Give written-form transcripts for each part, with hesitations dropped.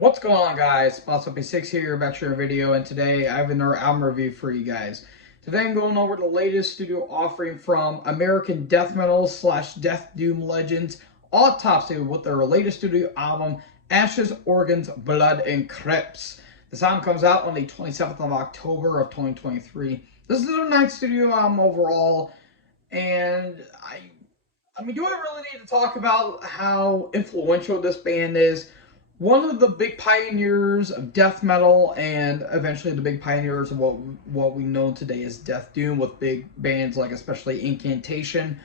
What's going on, guys? Autopsy here, back to your video, and today I have another album review for you guys. Today I'm going over the latest studio offering from American death metal slash death doom legends Autopsy with their latest studio album, Ashes, Organs, Blood, and Crypts. This album comes out on the 27th of October of 2023. This is their ninth studio album overall, and I mean, do I really need to talk about how influential this band is? One of the big pioneers of death metal, and eventually the big pioneers of what we know today as death doom, with big bands like especially Incantation.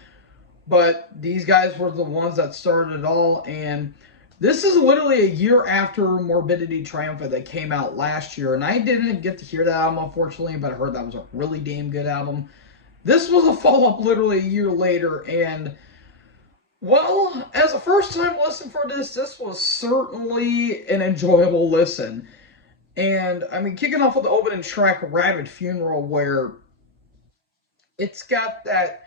But these guys were the ones that started it all, and this is literally a year after Morbidity Triumphant that came out last year, and I didn't get to hear that album unfortunately, but I heard that was a really damn good album. This was a follow up literally a year later, and well, as a first time listen for this was certainly an enjoyable listen. And I mean, kicking off with the opening track, Rabid Funeral, where it's got that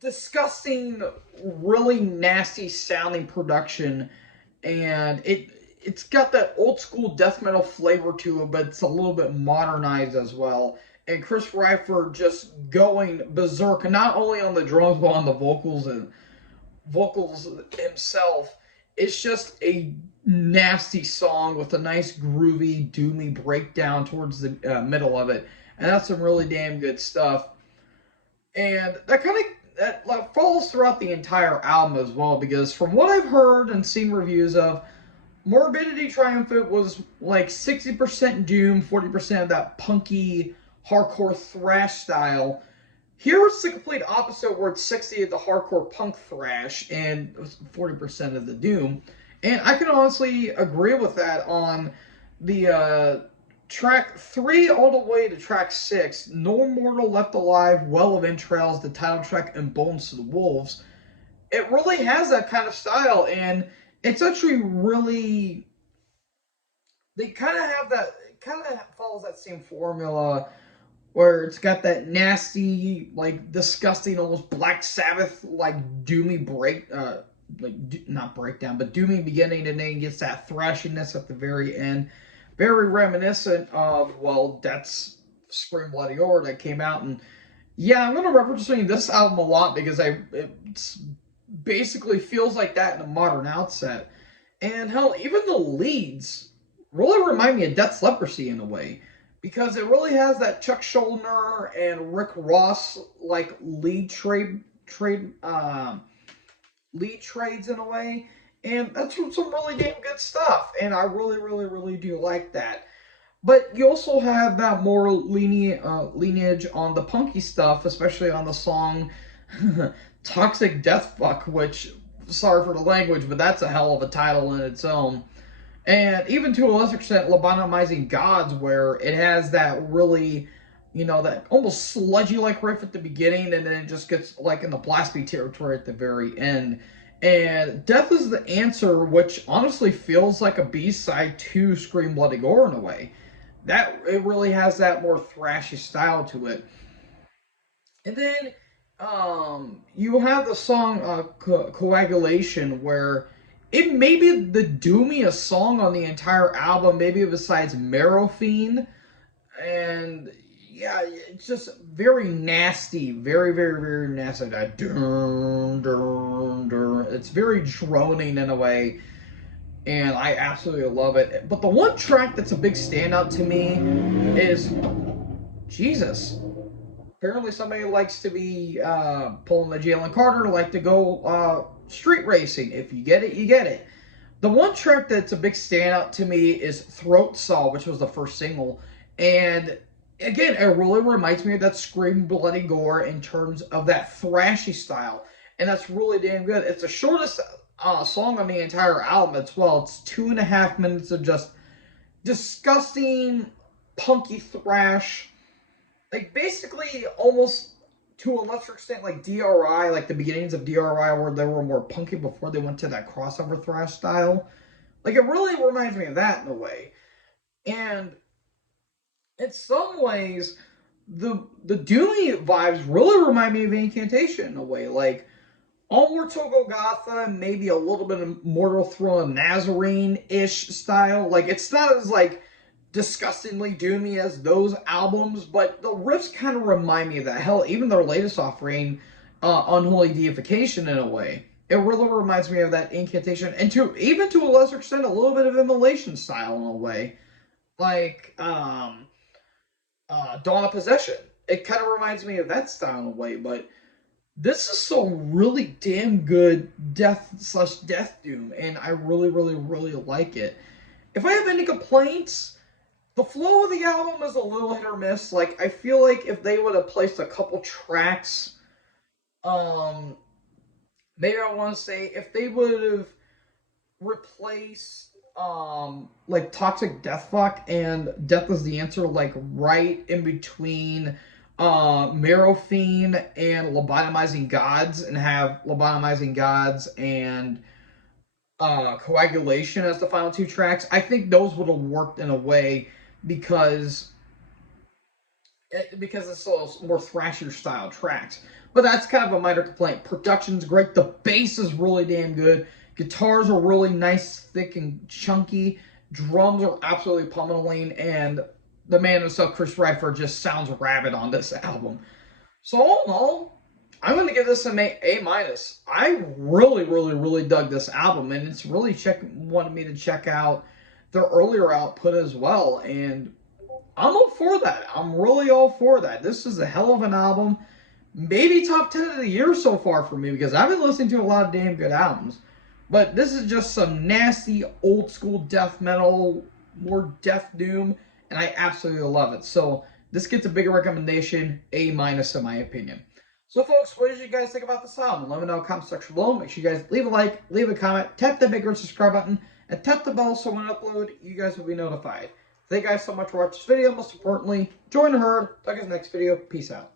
disgusting, really nasty sounding production, and it's got that old school death metal flavor to it, but it's a little bit modernized as well. And Chris Ryford just going berserk, not only on the drums but on the vocals himself. It's just a nasty song with a nice groovy doomy breakdown towards the middle of it, and that's some really damn good stuff. And that falls throughout the entire album as well, because from what I've heard and seen reviews of, Morbidity Triumphant was like 60% doom, 40% of that punky hardcore thrash style. Here it's the complete opposite, where it's 60 of the hardcore punk thrash and 40% of the doom. And I can honestly agree with that on the track 3 all the way to track 6, No Mortal Left Alive, Well of Entrails, the title track, and Bones to the Wolves. It really has that kind of style, and it's actually really, they kind of have that, it kind of follows that same formula where it's got that nasty, like disgusting, almost Black Sabbath like doomy not breakdown, but doomy beginning, and then gets that thrashiness at the very end, very reminiscent of, well, that's Scream Bloody Gore that came out. And yeah, I'm gonna reference this album a lot because it's basically feels like that in a modern outset. And hell, even the leads really remind me of Death's Leprosy in a way, because it really has that Chuck Schuldiner and Rick Ross like lead trades in a way, and that's some really damn good stuff. And I really do like that. But you also have that more lineage on the punky stuff, especially on the song Toxic Death Fuck, which, sorry for the language, but that's a hell of a title in its own. And even to a lesser extent, Lobotomizing Gods, where it has that really, that almost sludgy like riff at the beginning, and then it just gets like in the blasphemy territory at the very end. And Death is the Answer, which honestly feels like a B-side to Scream Bloody Gore in a way. That it really has that more thrashy style to it. And then you have the song Coagulation, where it may be the doomiest song on the entire album, maybe besides Marrow Fiend. And yeah, it's just very nasty, very nasty. That dun, dun, dun. It's very droning in a way, and I absolutely love it. But the one track that's a big standout to me is Jesus. Apparently somebody likes to be pulling the Jalen Carter, like to go street racing. If you get it, you get it. The one track that's a big standout to me is Throat Saw, which was the first single. And again, it really reminds me of that Scream Bloody Gore in terms of that thrashy style. And that's really damn good. It's the shortest song on the entire album as well. It's 2.5 minutes of just disgusting, punky thrash. Like, basically, almost to a lesser extent, like DRI, like the beginnings of DRI, where they were more punky before they went to that crossover thrash style. Like, it really reminds me of that in a way. And in some ways, the Doomy vibes really remind me of Incantation in a way. Like, Almortal Golgotha, maybe a little bit of Mortal Throne Nazarene-ish style. Like, it's not as, like, disgustingly doomy as those albums, but the riffs kind of remind me of that. Hell, even their latest offering, Unholy Deification, in a way. It really reminds me of that incantation, and even to a lesser extent, a little bit of immolation style in a way. Like, Dawn of Possession. It kind of reminds me of that style in a way, but this is some really damn good death doom, and I really, really, really like it. If I have any complaints, the flow of the album is a little hit or miss. Like, I feel like if they would have placed a couple tracks, um, maybe I want to say if they would have replaced like Toxic Death Fuck and Death is the Answer, like right in between Marrow Fiend and Lobotomizing Gods, and have Lobotomizing Gods and Coagulation as the final two tracks, I think those would have worked in a way, because it's so more thrasher style tracks. But that's kind of a minor complaint. Production's great. The bass is really damn good. Guitars are really nice, thick, and chunky. Drums are absolutely pummeling, and the man himself, Chris Reifer, just sounds rabid on this album. So all in all, I'm going to give this an A minus. I really, really, really dug this album, and it's really wanted me to check out their earlier output as well. And I'm all for that. I'm really all for that. This is a hell of an album. Maybe top 10 of the year so far for me, because I've been listening to a lot of damn good albums. But this is just some nasty old school death metal, more death doom, and I absolutely love it. So this gets a bigger recommendation, A minus in my opinion. So folks, what did you guys think about this album? Let me know in the comment section below. Make sure you guys leave a like, leave a comment, tap that big red subscribe button, and tap the bell so when I upload, you guys will be notified. Thank you guys so much for watching this video. Most importantly, join the herd. Talk in the next video. Peace out.